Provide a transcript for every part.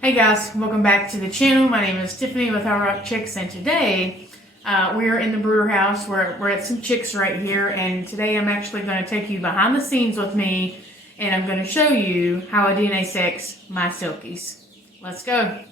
Hey guys, welcome back to the channel. My name is Tiffany with Our Rock Chicks, and today we're in the brooder house. We're at some chicks right here, and today I'm actually going to take you behind the scenes with me, and I'm going to show you how I DNA sex my silkies. Let's go.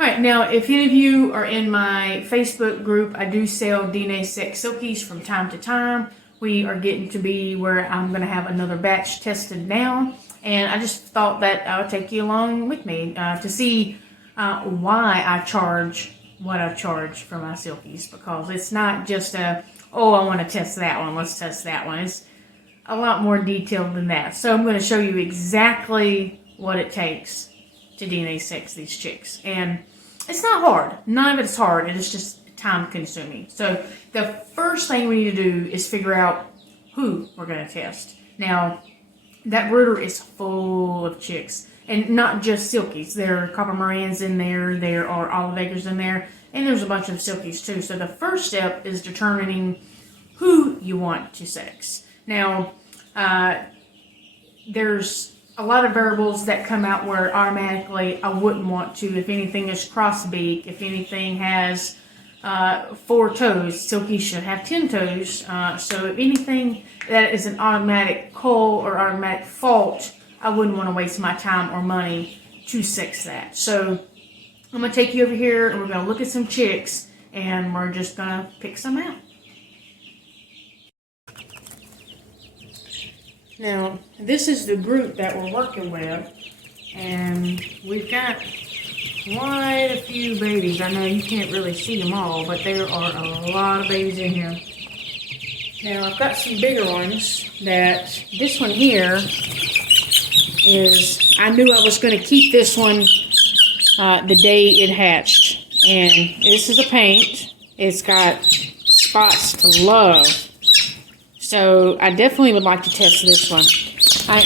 Alright, now if any of you are in my Facebook group, I do sell DNA sex silkies from time to time. We are getting to be where I'm going to have another batch tested now. And I just thought that I would take you along with me to see why I charge what I charge for my silkies. Because it's not just oh, I want to test that one, let's test that one. It's a lot more detailed than that. So I'm going to show you exactly what it takes to DNA sex these chicks. And it's not hard. None of it's hard. It is just time consuming. So the first thing we need to do is figure out who we're going to test. Now, that brooder is full of chicks, and not just silkies. There are copper Morans in there, there are olive acres in there, and there's a bunch of silkies too. So the first step is determining who you want to sex. Now, there's a lot of variables that come out where automatically I wouldn't want to. If anything is crossbeak, if anything has 4 toes, silkies should have 10 toes. So if anything that is an automatic cull or automatic fault, I wouldn't want to waste my time or money to sex that. So I'm going to take you over here and we're going to look at some chicks and we're just going to pick some out. Now, this is the group that we're working with, and we've got quite a few babies. I know you can't really see them all, but there are a lot of babies in here. Now, I've got some bigger ones that this one here is, I knew I was going to keep this one the day it hatched. And this is a paint. It's got spots to love. So I definitely would like to test this one. I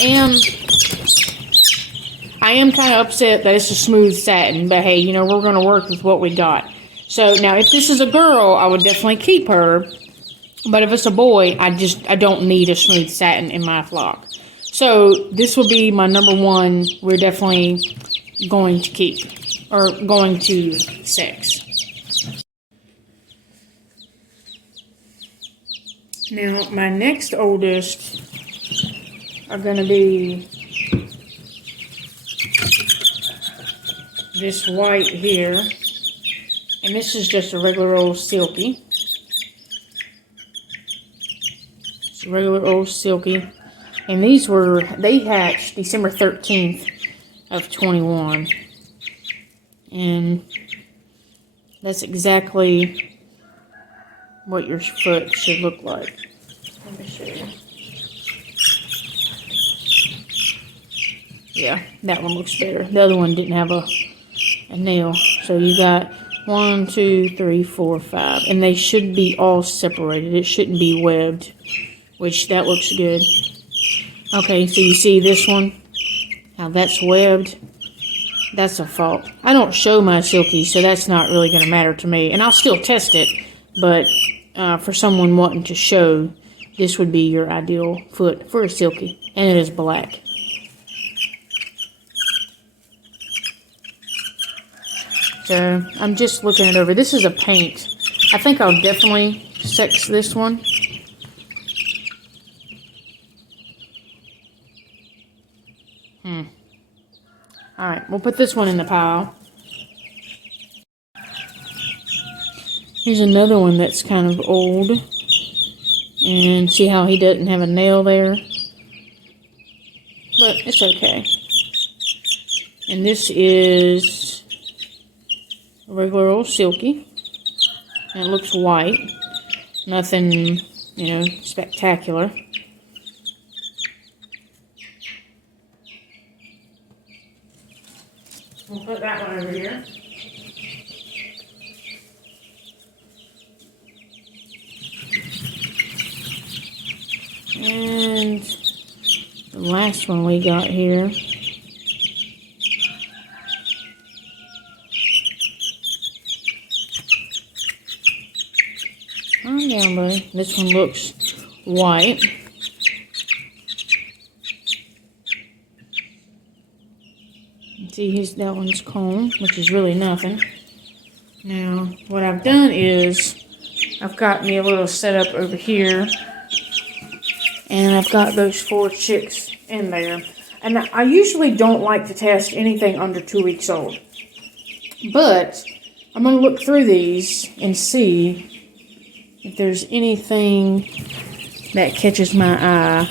am kind of upset that it's a smooth satin, but hey, you know, we're going to work with what we got. So now if this is a girl, I would definitely keep her. But if it's a boy, I don't need a smooth satin in my flock. So this will be my number one. We're definitely going to keep, or going to sex. Now, my next oldest are going to be this white here. And this is just a regular old silky. It's a regular old silky. And they hatched December 13th of 21. And that's exactly what your foot should look like. Let me show you. Yeah, that one looks better. The other one didn't have a nail. So you got 1, 2, 3, 4, 5. And they should be all separated. It shouldn't be webbed, which that looks good. Okay, so you see this one? How that's webbed? That's a fault. I don't show my silkies, so that's not really going to matter to me. And I'll still test it, but for someone wanting to show, this would be your ideal foot for a silky. And it is black. So I'm just looking it over. This is a paint. I think I'll definitely sex this one. Alright, we'll put this one in the pile. Here's another one that's kind of old. And see how he doesn't have a nail there? But it's okay. And this is a regular old silky. And it looks white. Nothing, you know, spectacular. We'll put that one over here. And the last one we got here. Calm down, buddy. This one looks white. See, that one's comb, which is really nothing. Now, what I've done is I've got me a little setup over here, and I've got those 4 chicks in there. And I usually don't like to test anything under 2 weeks old, but I'm going to look through these and see if there's anything that catches my eye.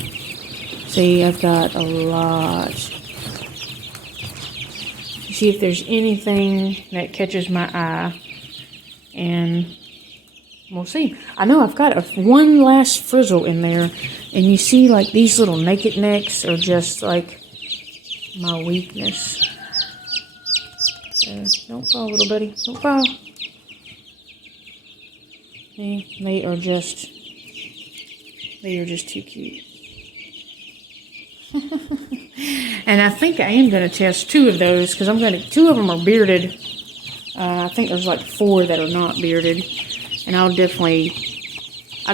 See, I've got a lot. See if there's anything that catches my eye, and we'll see. I know I've got one last frizzle in there, and you see like these little naked necks are just like my weakness. So don't fall, little buddy, don't fall. See, they are just too cute. And I think I am going to test 2 of those, because 2 of them are bearded. I think there's like 4 that are not bearded. And I'd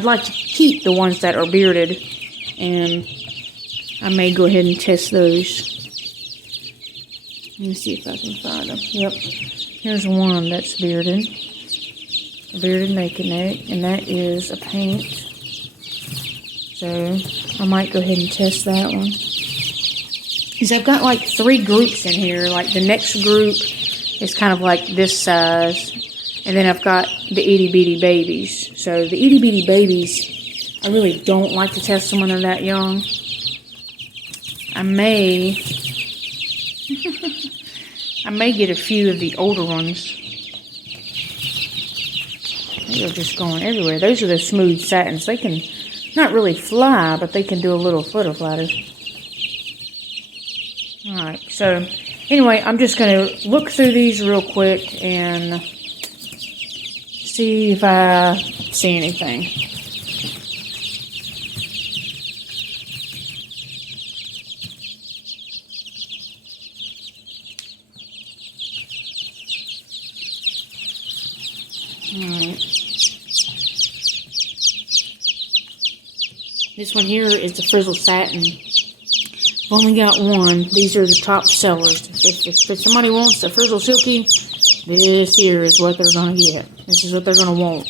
like to keep the ones that are bearded, and I may go ahead and test those. Let me see if I can find them. Yep, here's one that's bearded. A bearded naked neck, and that is a paint. So I might go ahead and test that one. Because I've got like 3 groups in here. Like the next group is kind of like this size. And then I've got the itty bitty babies. So the itty bitty babies, I really don't like to test them when they're that young. I may get a few of the older ones. They're just going everywhere. Those are the smooth satins. They can not really fly, but they can do a little flutter flutter. Alright, so anyway, I'm just going to look through these real quick and see if I see anything. Alright. This one here is the frizzle satin. I've only got one. These are the top sellers. If somebody wants a frizzle silky, this here is what they're going to get. This is what they're going to want.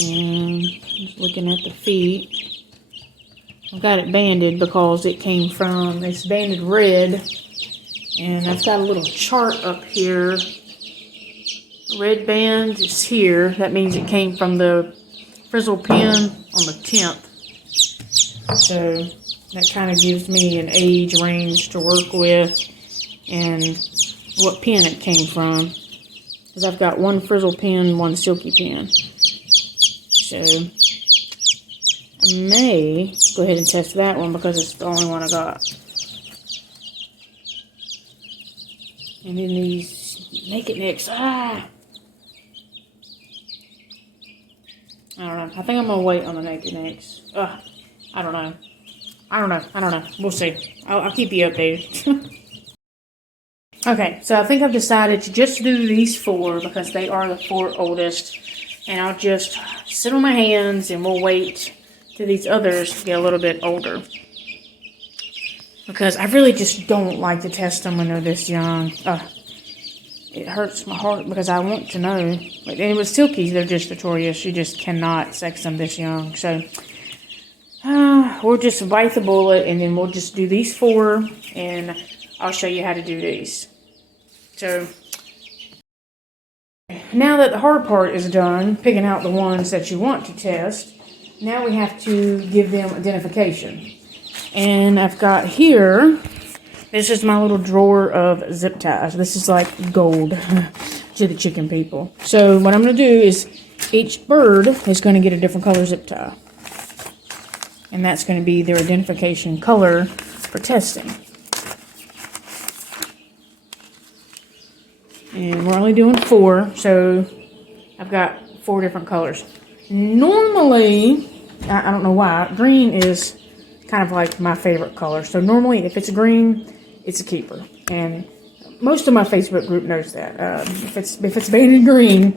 And just looking at the feet. I've got it banded because it's banded red. And I've got a little chart up here. Red band is here. That means it came from the frizzle pin on the 10th. So that kind of gives me an age range to work with and what pin it came from. Because I've got one frizzle pin, one silky pin. So I may go ahead and test that one because it's the only one I got. And then these naked necks. I don't know. I think I'm going to wait on the naked necks. I don't know. We'll see. I'll keep you updated. Okay, so I think I've decided to just do these 4 because they are the 4 oldest. And I'll just sit on my hands and we'll wait till these others get a little bit older. Because I really just don't like to test them when they're this young. It hurts my heart because I want to know. And with silkies, they're just notorious. You just cannot sex them this young. So we'll just bite the bullet and then we'll just do these 4 and I'll show you how to do these. So now that the hard part is done, picking out the ones that you want to test, now we have to give them identification. And I've got here, this is my little drawer of zip ties. This is like gold to the chicken people. So what I'm going to do is each bird is going to get a different color zip tie. And that's going to be their identification color for testing. And we're only doing 4, so I've got 4 different colors. Normally, I don't know why, green is kind of like my favorite color. So normally, if it's green, it's a keeper. And most of my Facebook group knows that. If it's banded green,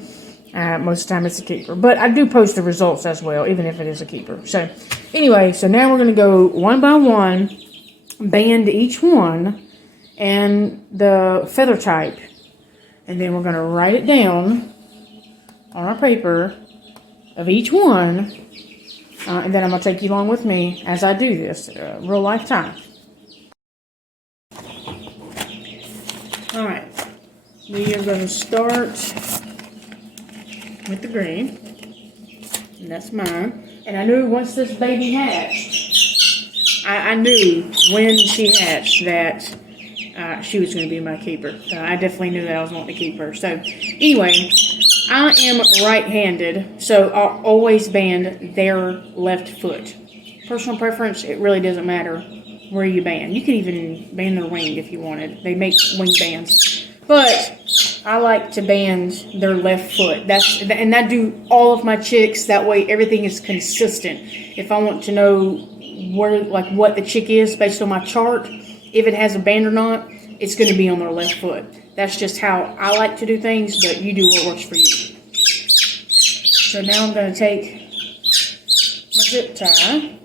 most of the time it's a keeper. But I do post the results as well, even if it is a keeper. So anyway, so now we're going to go one by one, band each one, and the feather type. And then we're going to write it down on our paper of each one. And then I'm going to take you along with me as I do this, real life time. Alright, we are going to start with the green. And that's mine. And I knew once this baby hatched, I knew when she hatched that she was going to be my keeper. So I definitely knew that I was wanting to keep her. So anyway, I am right-handed, so I'll always band their left foot. Personal preference, it really doesn't matter where you band. You can even band their wing if you wanted. They make wing bands. But I like to band their left foot. And I do all of my chicks. That way everything is consistent. If I want to know where, like, what the chick is based on my chart, if it has a band or not, it's going to be on their left foot. That's just how I like to do things, but you do what works for you. So now I'm going to take my zip tie.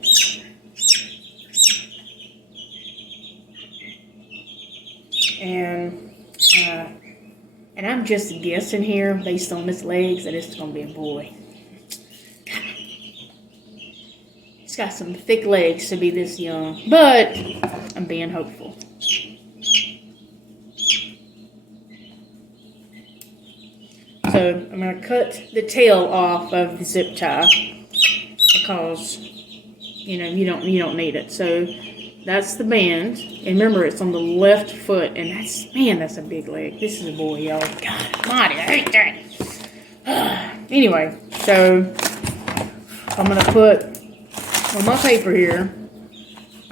And I'm just guessing here, based on his legs, that it's going to be a boy. He's got some thick legs to be this young, but I'm being hopeful. So I'm going to cut the tail off of the zip tie because, you know, you don't need it. So that's the band. And remember, it's on the left foot. And that's a big leg. This is a boy, y'all. God almighty, I hate that. Anyway, so I'm going to put on my paper here,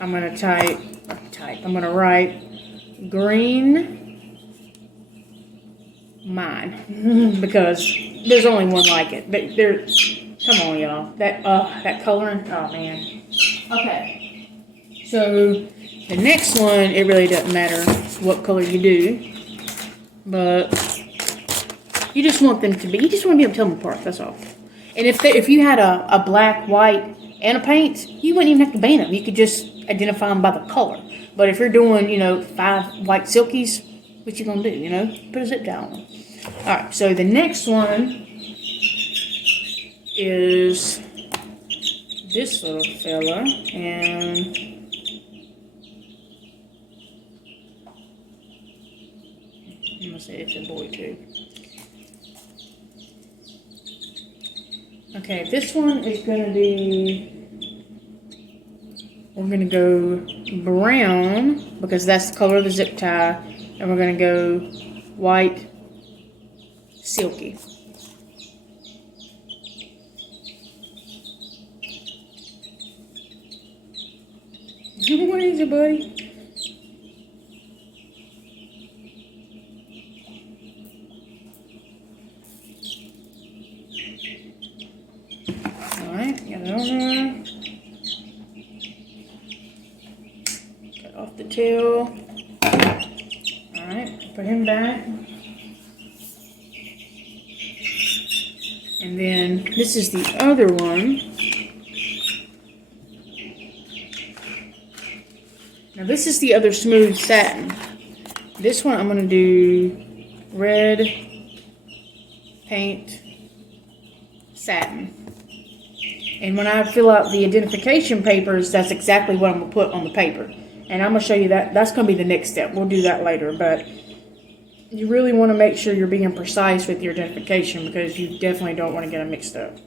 I'm going to I'm going to write green mine because there's only one like it. But come on, y'all. That coloring, oh man. Okay. So the next one, it really doesn't matter what color you do, but you just want them to be. You just want to be able to tell them apart. That's all. And if you had a black, white, and a paint, you wouldn't even have to band them. You could just identify them by the color. But if you're doing, 5 white silkies, what you gonna do? Put a zip tie on them. All right. So the next one is this little fella, and I'm gonna say it's a boy too. Okay, this one is gonna be. We're gonna go brown because that's the color of the zip tie, and we're gonna go white silky. What is it, buddy? Alright, got it on there. Cut off the tail. Alright, put him back. And then this is the other one. Now this is the other smooth satin. This one I'm going to do red paint satin. And when I fill out the identification papers, that's exactly what I'm going to put on the paper. And I'm going to show you that. That's going to be the next step. We'll do that later. But you really want to make sure you're being precise with your identification because you definitely don't want to get them mixed up.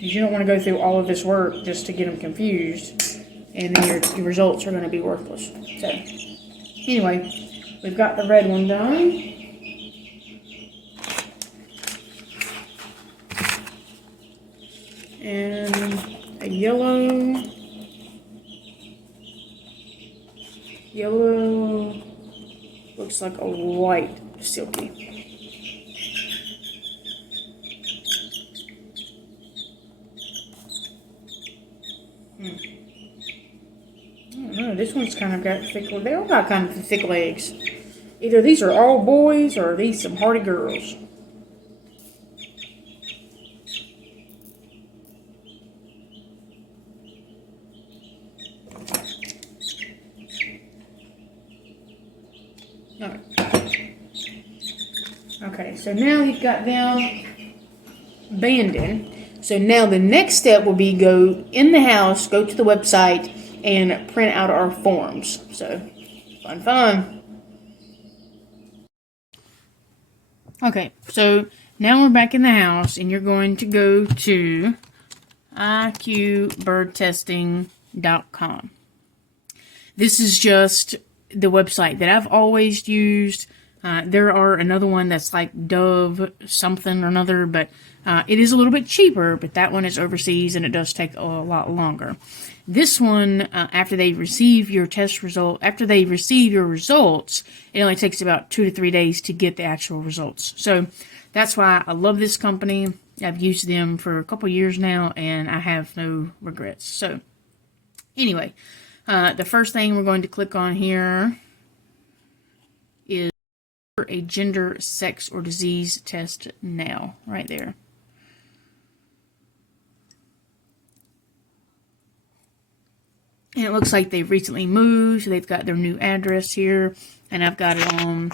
You don't want to go through all of this work just to get them confused, and then your results are going to be worthless. So, anyway, we've got the red one done. And a yellow looks like a white silky. I don't know, this one's kind of got thick, they all got kind of thick legs. Either these are all boys or are these some hardy girls. so now we've got them banded. So now the next step will be go in the house, go to the website, and print out our forms. So, fun. Okay, so now we're back in the house, and you're going to go to iqbirdtesting.com. This is just the website that I've always used. There are another one that's like Dove something or another, but it is a little bit cheaper, but that one is overseas and it does take a lot longer. This one, after they receive your test result, after they receive your results, it only takes about 2 to 3 days to get the actual results. So that's why I love this company. I've used them for a couple years now and I have no regrets. So anyway, the first thing we're going to click on here is a gender, sex, or disease test now, right there. And it looks like they've recently moved, so they've got their new address here, and I've got it on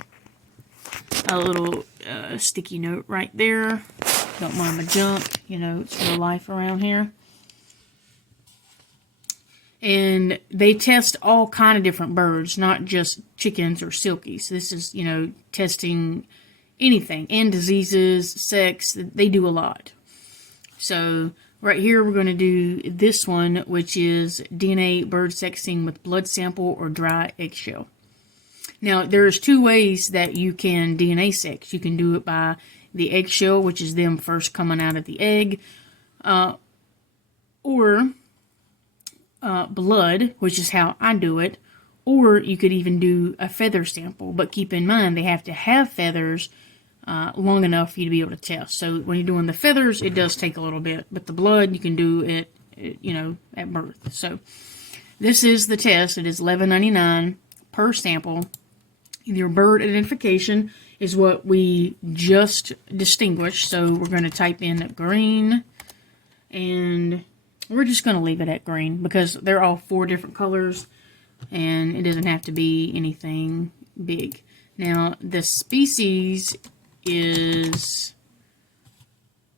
a little sticky note right there. Don't mind my junk, you know, it's real life around here. And they test all kind of different birds, not just chickens or silkies. This is, you know, testing anything, and diseases, sex, they do a lot. So right here we're going to do this one, which is DNA bird sexing with blood sample or dry eggshell. Now there's 2 ways that you can DNA sex. You can do it by the eggshell, which is them first coming out of the egg, or blood, which is how I do it, or you could even do a feather sample, but keep in mind they have to have feathers long enough for you to be able to test. So when you're doing the feathers, it does take a little bit, but the blood, you can do it, you know, at birth. So this is the test. It is $11.99 per sample. Your bird identification is what we just distinguished. So we're going to type in green, and we're just going to leave it at green because they're all 4 different colors and it doesn't have to be anything big. Now the species is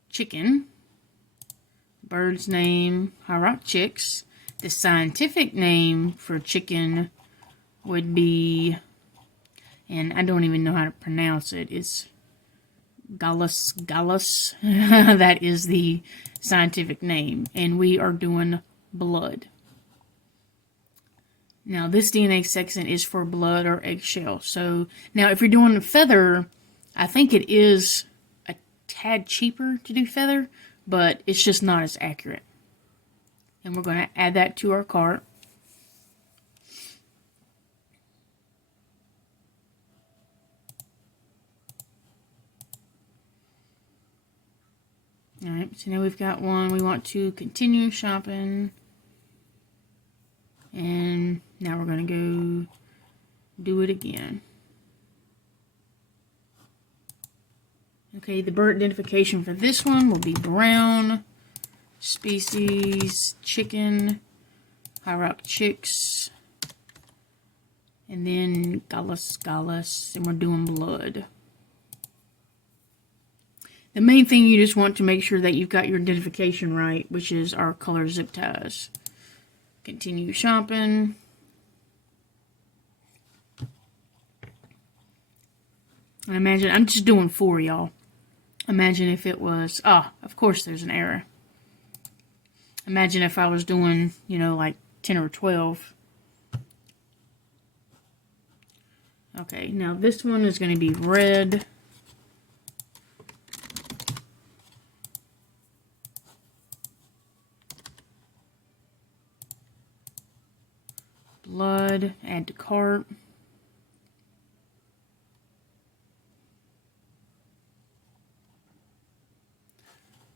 chicken. Bird's name, High Rock Chicks. The scientific name for chicken would be, and I don't even know how to pronounce it, it's Gallus. That is the scientific name, and we are doing blood. Now this DNA sexing is for blood or eggshell. So now if you're doing a feather, I think it is a tad cheaper to do feather, but it's just not as accurate. And we're going to add that to our cart. Alright, so now we've got one. We want to continue shopping. And now we're going to go do it again. Okay, the bird identification for this one will be brown, species, chicken, High Rock Chicks, and then Gallus, and we're doing blood. The main thing you just want to make sure that you've got your identification right, which is our color zip ties. Continue shopping. I imagine, I'm just doing 4, y'all. Imagine if it was, of course there's an error. Imagine if I was doing, you know, like 10 or 12. Okay, now this one is going to be red. Blood, add to cart.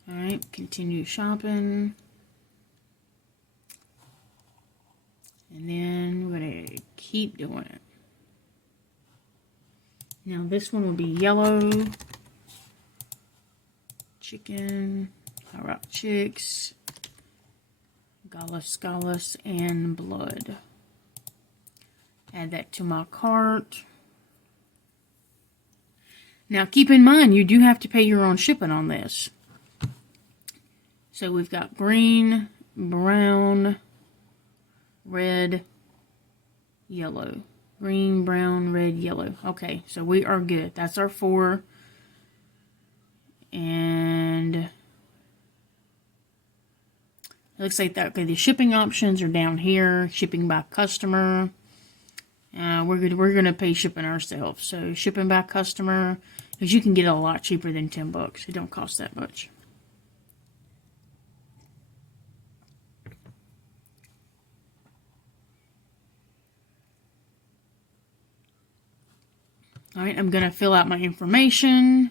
Alright, continue shopping. And then we're going to keep doing it. Now this one will be yellow. Chicken, High Rock Chicks, Gallus, and blood. Add that to my cart. Now keep in mind, you do have to pay your own shipping on this. So we've got green, brown, red, yellow. Green, brown, red, yellow. Okay, so we are good. That's our 4. And it looks like that. Okay, the shipping options are down here. Shipping by customer. We're gonna pay shipping ourselves. So shipping by customer, because you can get it a lot cheaper than $10. It don't cost that much. All right, I'm gonna fill out my information.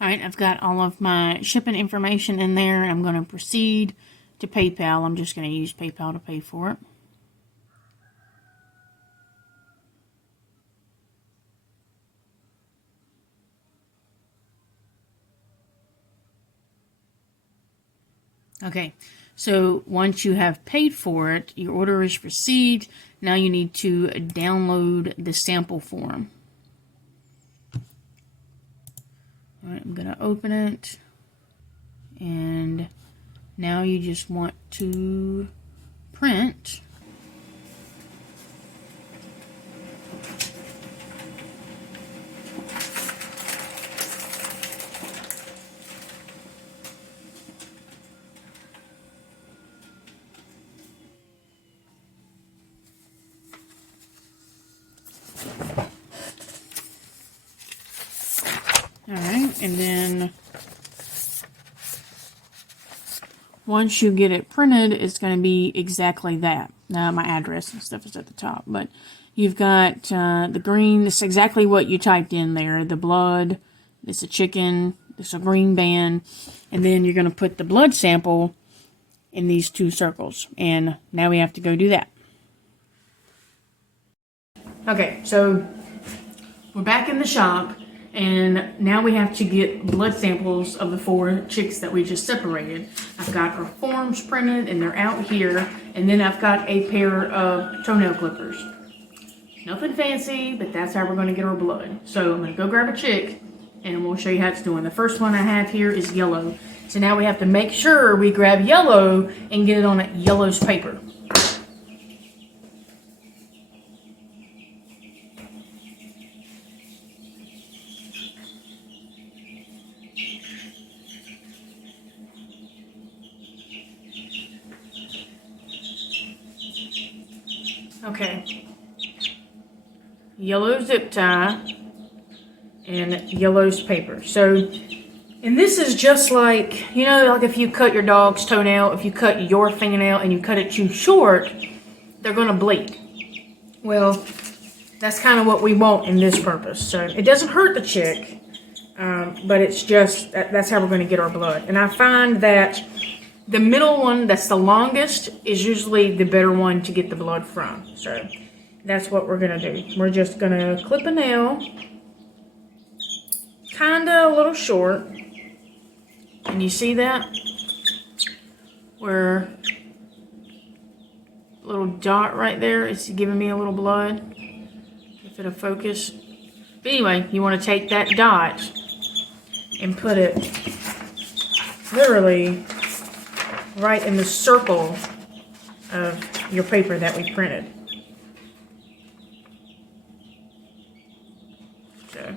All right, I've got all of my shipping information in there. I'm going to proceed to PayPal. I'm just going to use PayPal to pay for it. Okay, so once you have paid for it, your order is received. Now you need to download the sample form. All right, I'm going to open it. And now you just want to print. Alright, and then once you get it printed, it's going to be exactly that. Now, my address and stuff is at the top, but you've got the green. This is exactly what you typed in there. The blood, it's a chicken, it's a green band, and then you're going to put the blood sample in these 2 circles. And now we have to go do that. Okay, so we're back in the shop. And now we have to get blood samples of the 4 chicks that we just separated. I've got our forms printed and they're out here. And then I've got a pair of toenail clippers. Nothing fancy, but that's how we're going to get our blood. So I'm going to go grab a chick and we'll show you how it's doing. The first one I have here is yellow. So now we have to make sure we grab yellow and get it on a yellow's paper. Okay, yellow zip tie and yellow's paper. So, and this is just like, you know, like if you cut your dog's toenail, if you cut your fingernail and you cut it too short, they're going to bleed. Well, that's kind of what we want in this purpose. So it doesn't hurt the chick, but it's just, that's how we're going to get our blood. And I find that the middle one, that's the longest, is usually the better one to get the blood from. So that's what we're going to do. We're just going to clip a nail, kind of a little short. And you see that? Where a little dot right there is giving me a little blood. If it'll focus. But anyway, you want to take that dot and put it literally right in the circle of your paper that we printed. So,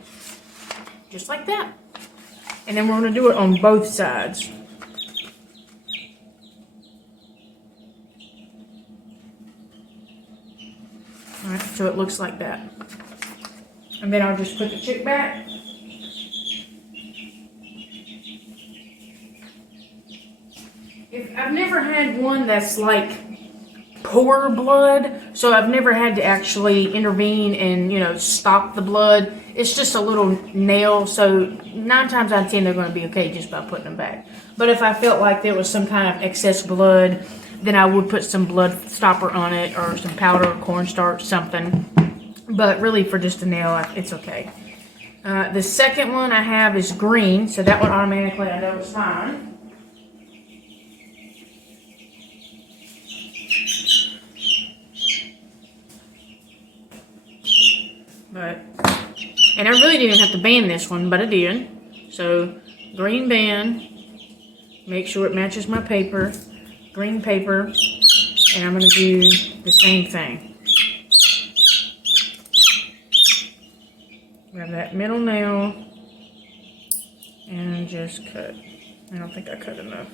just like that. And then we're going to do it on both sides. Alright, so it looks like that. And then I'll just put the chick back. I've never had one that's like pour blood, so I've never had to actually intervene and, you know, stop the blood. It's just a little nail, so 9 times out of 10 they're going to be okay just by putting them back. But if I felt like there was some kind of excess blood, then I would put some blood stopper on it or some powder or cornstarch, something. But really for just a nail, it's okay. The second one I have is green, so that one automatically I know it's fine. And I really didn't even have to band this one, but I did. So, green band. Make sure it matches my paper. Green paper. And I'm going to do the same thing. Grab that middle nail and just cut. I don't think I cut enough.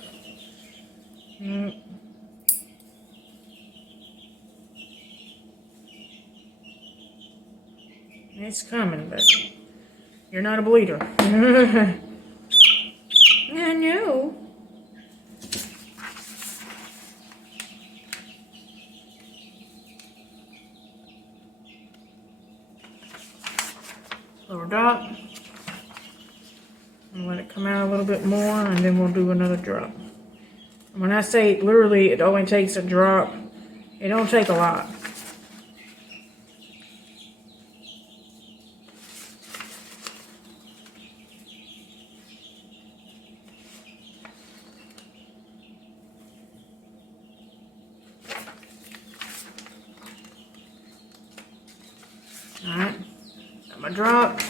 Nope. It's coming, but you're not a bleeder. I know. Lower dot. And let it come out a little bit more, and then we'll do another drop. When I say literally it only takes a drop, it don't take a lot. Alright, got my drop.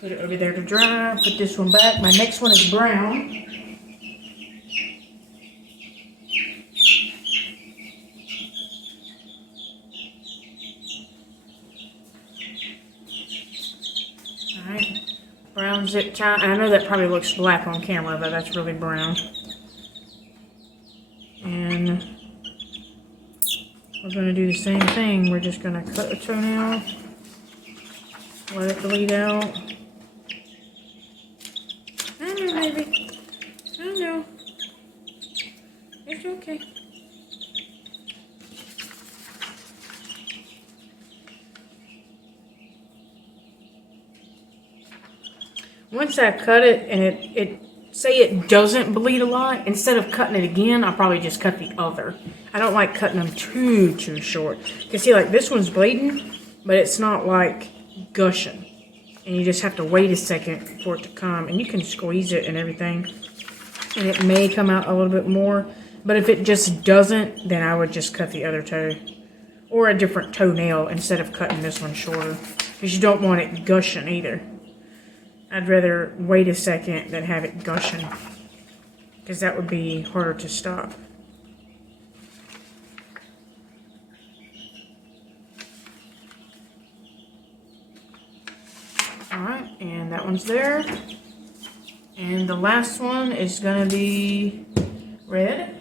Put it over there to dry. Put this one back. My next one is brown. Alright, brown zip tie. I know that probably looks black on camera, but that's really brown. And we're going to do the same thing. We're just going to cut the toenail. Let it bleed out. I know, baby. I know. It's okay. Once I cut it and it say it doesn't bleed a lot, instead of cutting it again, I'll probably just cut the other. I don't like cutting them too short. You can see like this one's bleeding, but it's not like gushing. And you just have to wait a second for it to come. And you can squeeze it and everything. And it may come out a little bit more. But if it just doesn't, then I would just cut the other toe. Or a different toenail instead of cutting this one shorter. Because you don't want it gushing either. I'd rather wait a second than have it gushing. Because that would be harder to stop. Alright, and that one's there. And the last one is going to be red.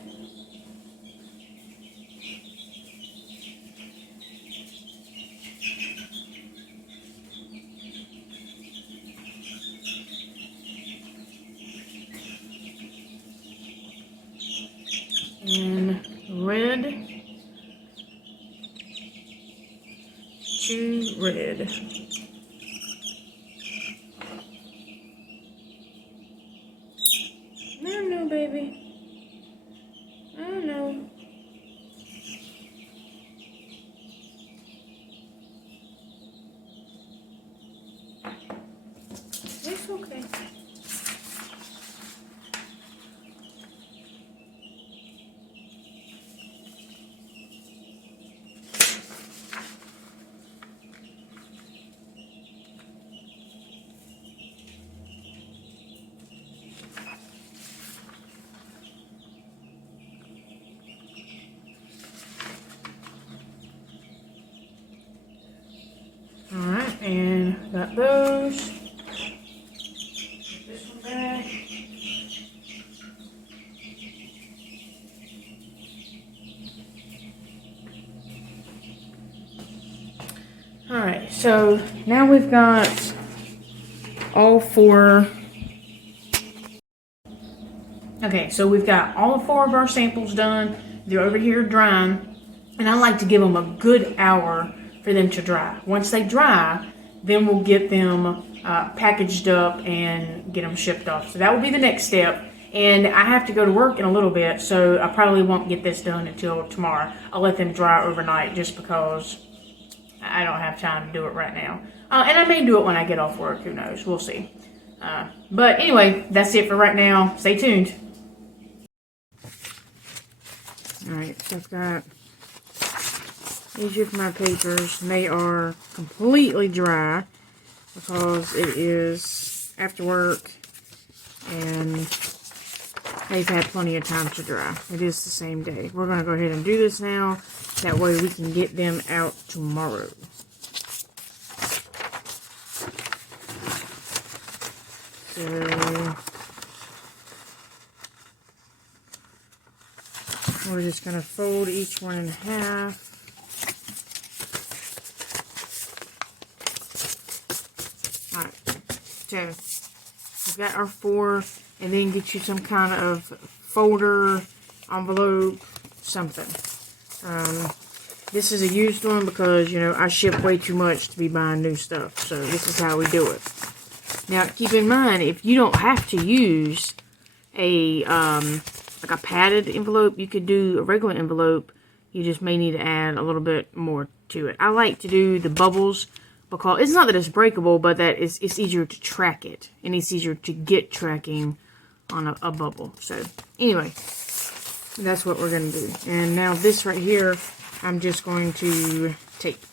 And red to red. I know, baby. I know. It's okay. Alright, and got those. Put this one back. Alright, so now we've got all four. Okay, so we've got all four of our samples done. They're over here drying. And I like to give them a good hour for them to dry. Once they dry, then we'll get them packaged up and get them shipped off. So that will be the next step. And I have to go to work in a little bit, so I probably won't get this done until tomorrow. I'll let them dry overnight just because I don't have time to do it right now. And I may do it when I get off work. Who knows? We'll see. But anyway, that's it for right now. Stay tuned. Alright, so I've got these are my papers. They are completely dry. because it is after work and they've had plenty of time to dry. It is the same day. We're going to go ahead and do this now. That way we can get them out tomorrow. So we're just going to fold each one in half. Alright, so we've got our 4, and then get you some kind of folder, envelope, something. This is a used one because, you know, I ship way too much to be buying new stuff, so this is how we do it. Now, keep in mind, if you don't have to use a, like a padded envelope, you could do a regular envelope. You just may need to add a little bit more to it. I like to do the bubbles because it's not that it's breakable, but that it's easier to track it. And it's easier to get tracking on a bubble. So, anyway, that's what we're going to do. And now this right here, I'm just going to tape.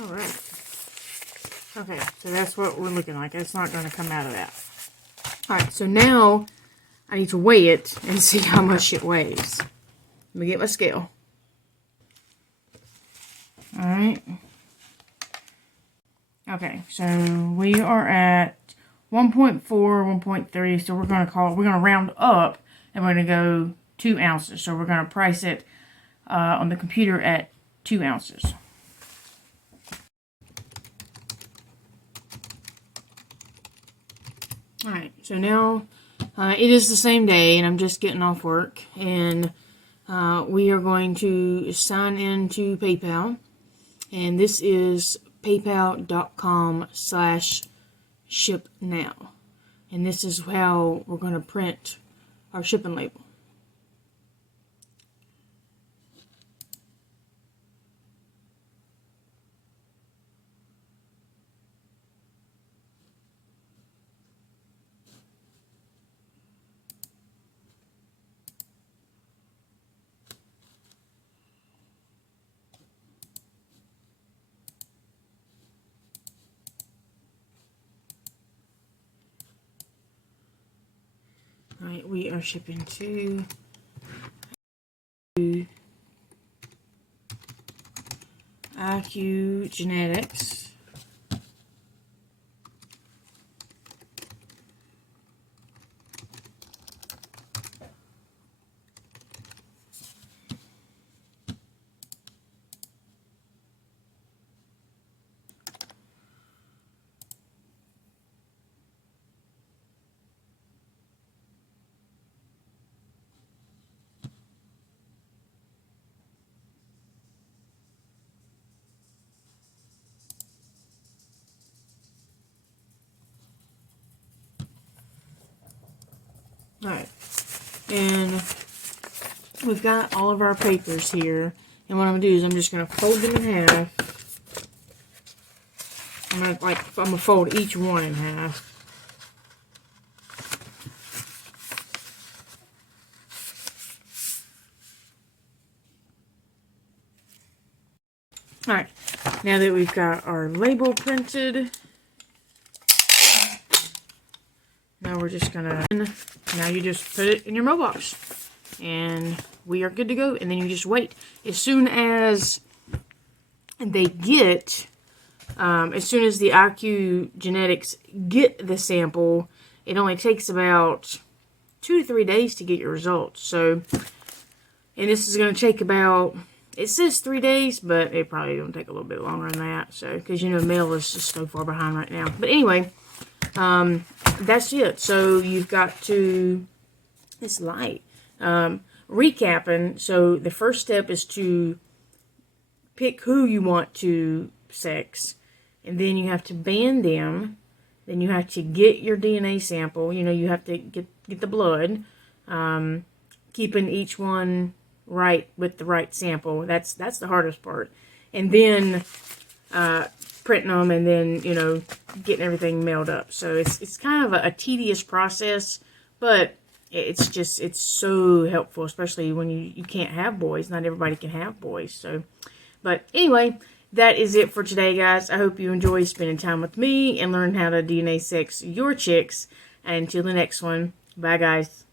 Alright. Okay, so that's what we're looking like. It's not going to come out of that. Alright, so now I need to weigh it and see how much it weighs. Let me get my scale. Alright. Okay, so we are at 1.4, 1.3, so we're going to round up, and we're going to go 2 ounces. So we're going to price it on the computer at 2 ounces. Alright, so now it is the same day and I'm just getting off work, and we are going to sign into PayPal, and this is paypal.com/shipnow, and this is how we're going to print our shipping label. Alright, we are shipping to IQ Genetics. Alright, and we've got all of our papers here, and what I'm going to do is I'm just going to fold them in half. I'm going to fold each one in half. Alright, now that we've got our label printed, now we're just gonna, now you just put it in your mailbox, and we are good to go, and then you just wait. As soon as they get, as soon as the IQ Genetics get the sample, it only takes about 2 to 3 days to get your results. So, and this is going to take about, it says 3 days, but it probably going to take a little bit longer than that. So, because, you know, mail is just so far behind right now. But anyway, that's it. So you've got to, it's light. Recapping, so the first step is to pick who you want to sex, and then you have to band them. Then you have to get your DNA sample. You know, you have to get the blood, keeping each one right with the right sample. That's the hardest part. And then printing them, and then, you know, getting everything mailed up. So it's kind of a tedious process, but it's so helpful, especially when you can't have boys. Not everybody can have boys. So, but anyway, that is it for today, guys. I hope you enjoy spending time with me and learn how to DNA sex your chicks. And until the next one, bye, guys.